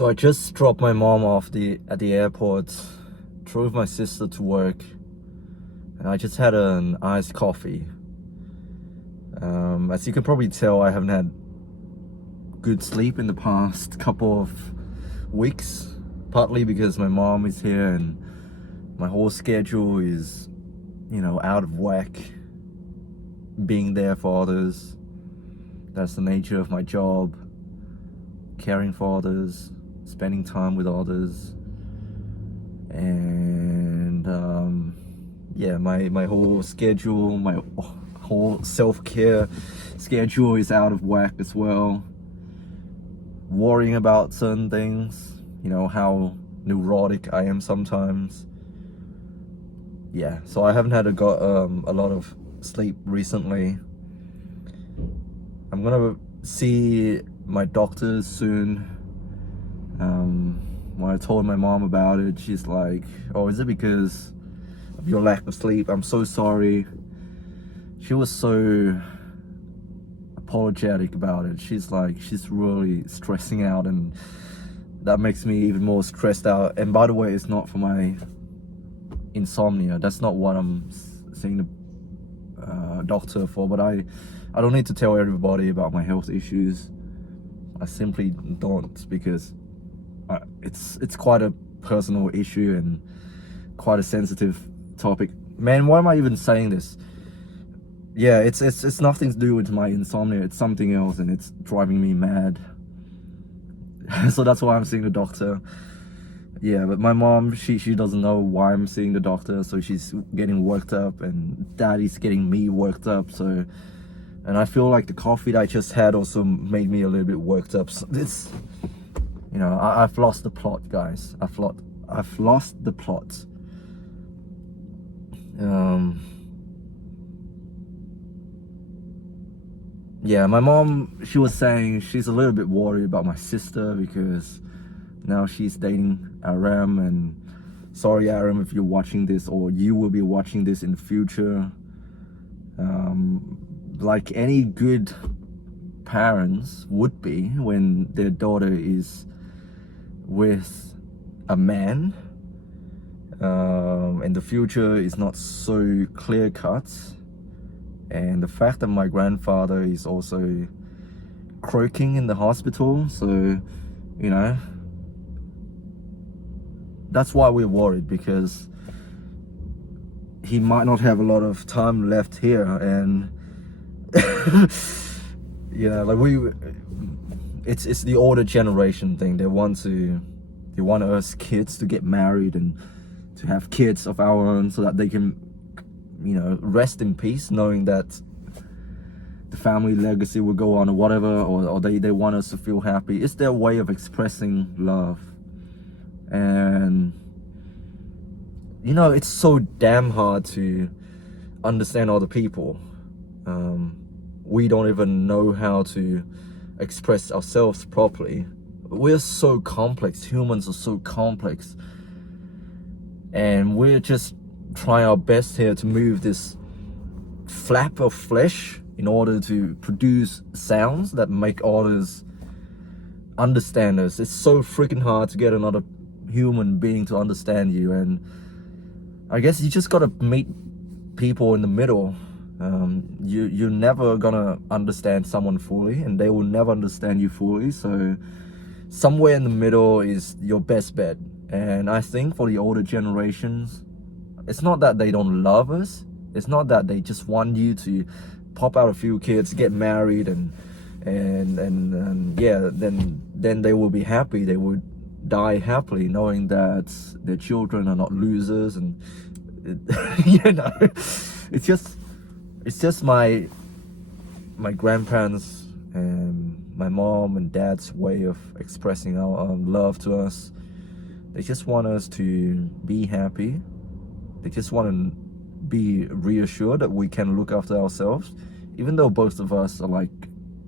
So I just dropped my mom off at the airport, drove my sister to work, and I just had an iced coffee. As you can probably tell, I haven't had good sleep in the past couple of weeks, partly because my mom is here and my whole schedule is, out of whack. Being there for others, that's the nature of my job. Caring for others, spending time with others, and my whole schedule, my whole self-care schedule is out of whack as well. Worrying about certain things, how neurotic I am sometimes. So I haven't had a lot of sleep recently. I'm gonna see my doctor soon. When I told my mom about it, she's like, "Oh, is it because of your lack of sleep? I'm so sorry." She was so apologetic about it. She's really stressing out, and that makes me even more stressed out. And by the way, it's not for my insomnia. That's not what I'm seeing the doctor for. But I don't need to tell everybody about my health issues. I simply don't, because it's quite a personal issue and quite a sensitive topic. Man, why am I even saying this? Yeah, it's nothing to do with my insomnia. It's something else, and it's driving me mad. So that's why I'm seeing the doctor. Yeah, but my mom, she doesn't know why I'm seeing the doctor, so she's getting worked up, and daddy's getting me worked up. So, and I feel like the coffee that I just had also made me a little bit worked up. So it's, I've lost the plot, guys. I've lost the plot. Yeah, my mom, she was saying she's a little bit worried about my sister because now she's dating Aram. And sorry, Aram, if you're watching this, or you will be watching this in the future. Like any good parents would be when their daughter is with a man, and the future is not so clear cut. And the fact that my grandfather is also croaking in the hospital, so that's why we're worried, because he might not have a lot of time left here. And it's the older generation thing. They want us kids to get married and to have kids of our own, so that they can rest in peace, knowing that the family legacy will go on, or whatever, or they want us to feel happy. It's their way of expressing love. And it's so damn hard to understand other people. We don't even know how to express ourselves properly. We're so complex. Humans are so complex, and we're just trying our best here to move this flap of flesh in order to produce sounds that make others understand us. It's so freaking hard to get another human being to understand you, and I guess you just gotta meet people in the middle. You're never gonna understand someone fully, and they will never understand you fully. So somewhere in the middle is your best bet. And I think for the older generations, it's not that they don't love us. It's not that they just want you to pop out a few kids, get married, and then they will be happy. They would die happily, knowing that their children are not losers. And it's just my grandparents and my mom and dad's way of expressing our love to us. They just want us to be happy. They just want to be reassured that we can look after ourselves, even though both of us are like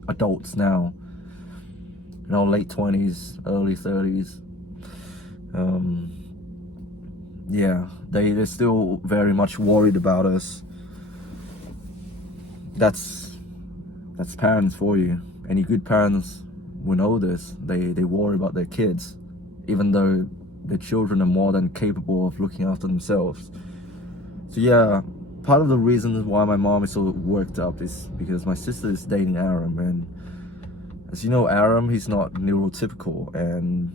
adults now, in our late 20s, early 30s. They're still very much worried about us. That's parents for you. Any good parents will know this. They worry about their kids. even though the children are more than capable of looking after themselves. So yeah, part of the reason why my mom is so worked up is because my sister is dating Aram, and as you know, Aram, he's not neurotypical, and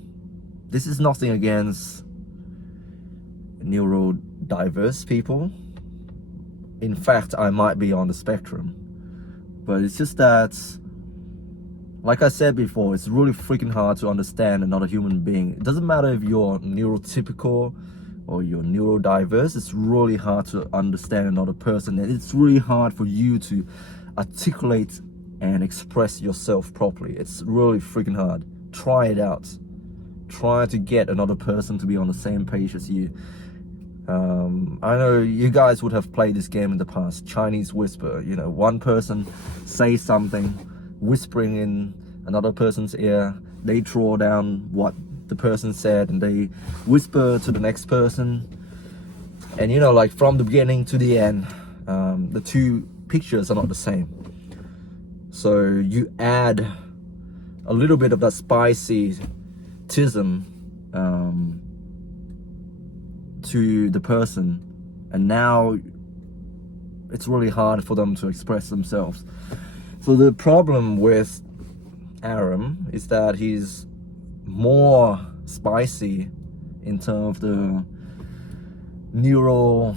this is nothing against neurodiverse people. In fact, I might be on the spectrum, but it's just that, like I said before, it's really freaking hard to understand another human being. It doesn't matter if you're neurotypical or you're neurodiverse, it's really hard to understand another person, and it's really hard for you to articulate and express yourself properly. It's really freaking hard. Try it out. Try to get another person to be on the same page as you. I know you guys would have played this game in the past, Chinese whisper. You know, one person says something, whispering in another person's ear, they draw down what the person said and they whisper to the next person, and you know, like from the beginning to the end, the two pictures are not the same. So you add a little bit of that spicy tism to the person, and now it's really hard for them to express themselves. So the problem with Aram is that he's more spicy in terms of the neuro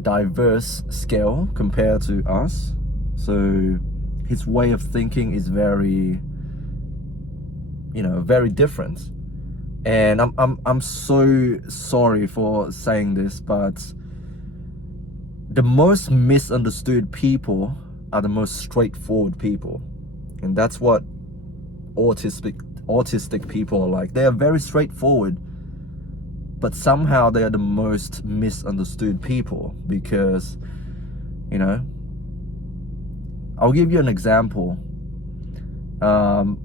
diverse scale compared to us. So his way of thinking is very, you know, very different. And I'm so sorry for saying this, but the most misunderstood people are the most straightforward people. And that's what autistic people are like. They are very straightforward, but somehow they are the most misunderstood people because, you know, I'll give you an example.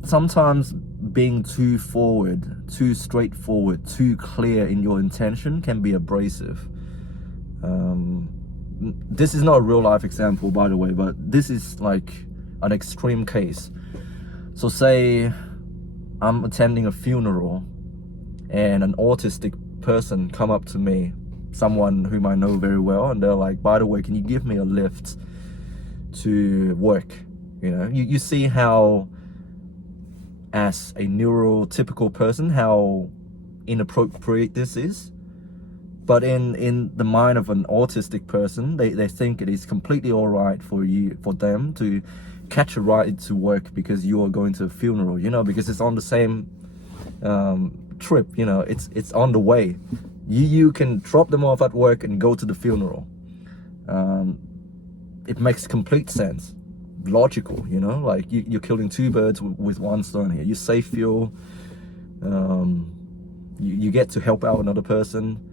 Sometimes being too forward, too straightforward, too clear in your intention can be abrasive. This is not a real life example, by the way, but this is like an extreme case. So say I'm attending a funeral and an autistic person come up to me, someone whom I know very well, and they're like, by the way, can you give me a lift to work? You know, you see how, as a neurotypical person, how inappropriate this is. But in the mind of an autistic person, they think it is completely all right for them to catch a ride to work because you are going to a funeral, you know, because it's on the same trip, you know, it's on the way. You can drop them off at work and go to the funeral. It makes complete sense. Logical, you know, like you're killing two birds with one stone here. You save fuel, you get to help out another person.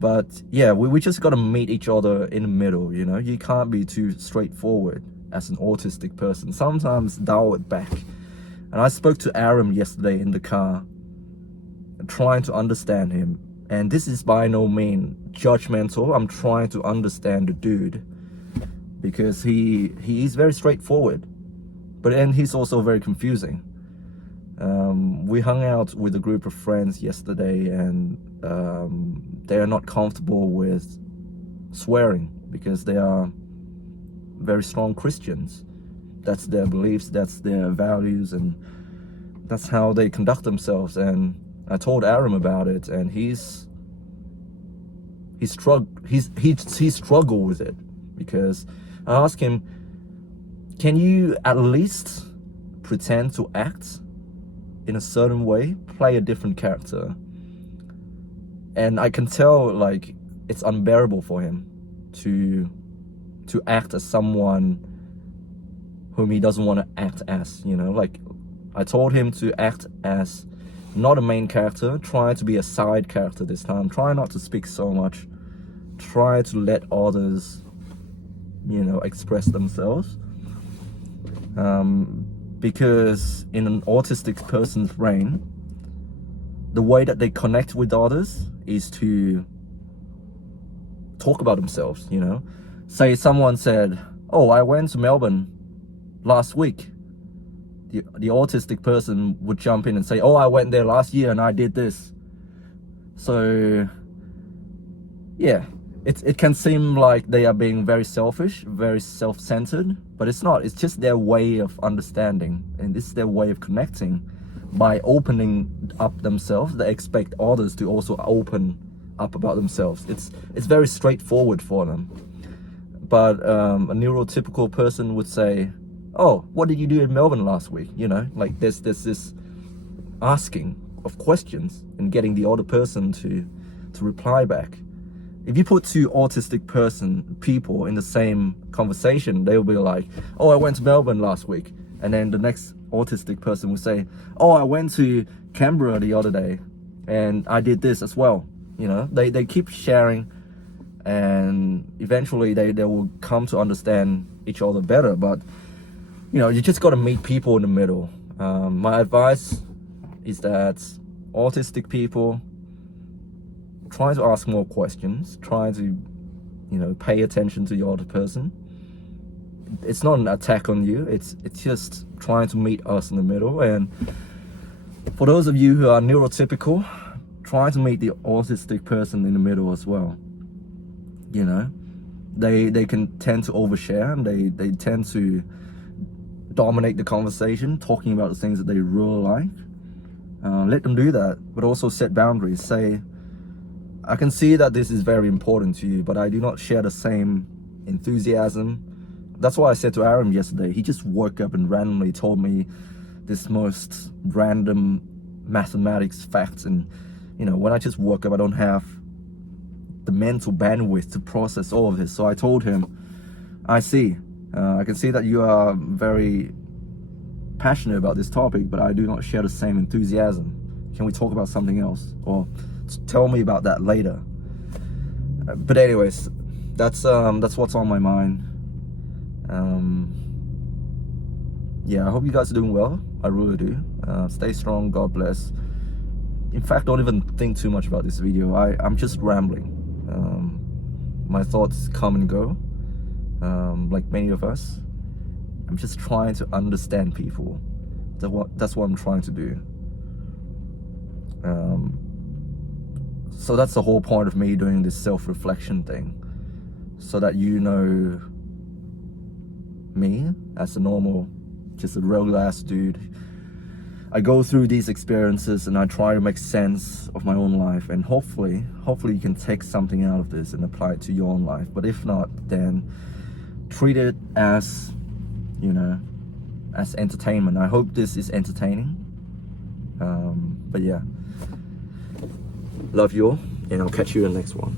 But yeah, we just got to meet each other in the middle, you know. You can't be too straightforward as an autistic person. Sometimes dial it back. And I spoke to Aram yesterday in the car, trying to understand him. And this is by no means judgmental. I'm trying to understand the dude, because he is very straightforward, but then he's also very confusing. We hung out with a group of friends yesterday, and they are not comfortable with swearing because they are very strong Christians. That's their beliefs, that's their values, and that's how they conduct themselves. And I told Aram about it, and he struggled with it, because I asked him, can you at least pretend to act in a certain way, play a different character? And I can tell, like, it's unbearable for him to act as someone whom he doesn't want to act as, you know. Like, I told him to act as not a main character, try to be a side character this time, try not to speak so much, try to let others, you know, express themselves. Because in an autistic person's brain, the way that they connect with others is to talk about themselves, you know. Say someone said, oh, I went to Melbourne last week. the autistic person would jump in and say, oh, I went there last year and I did this. So yeah, it can seem like they are being very selfish, very self-centered, but it's not. It's just their way of understanding, and this is their way of connecting. By opening up themselves, they expect others to also open up about themselves. It's very straightforward for them. But a neurotypical person would say, oh, what did you do in Melbourne last week? You know, like there's this asking of questions and getting the other person to reply back. If you put two autistic people in the same conversation, they'll be like, oh, I went to Melbourne last week. And then the next autistic person will say, oh, I went to Canberra the other day and I did this as well. You know, they keep sharing, and eventually they will come to understand each other better. But, you know, you just got to meet people in the middle. My advice is that autistic people, try to ask more questions, try to, you know, pay attention to the other person. It's not an attack on you, it's just trying to meet us in the middle. And for those of you who are neurotypical, try to meet the autistic person in the middle as well. You know, they can tend to overshare, and they tend to dominate the conversation, talking about the things that they really like. Let them do that, but also set boundaries. Say, I can see that this is very important to you, but I do not share the same enthusiasm. That's why I said to Aram yesterday, he just woke up and randomly told me this most random mathematics facts. And, you know, when I just woke up, I don't have the mental bandwidth to process all of this. So I told him, I see, I can see that you are very passionate about this topic, but I do not share the same enthusiasm. Can we talk about something else? Or tell me about that later. But anyways, that's what's on my mind. Yeah, I hope you guys are doing well. I really do. Stay strong. God bless. In fact, don't even think too much about this video. I'm just rambling. My thoughts come and go, like many of us. I'm just trying to understand people. That's what I'm trying to do. So that's the whole point of me doing this self-reflection thing, so that you know me as a normal, just a regular ass dude. I go through these experiences and I try to make sense of my own life, and hopefully you can take something out of this and apply it to your own life. But if not, then treat it as, you know, as entertainment. I hope this is entertaining. But yeah, love you all, and I'll catch you in the next one.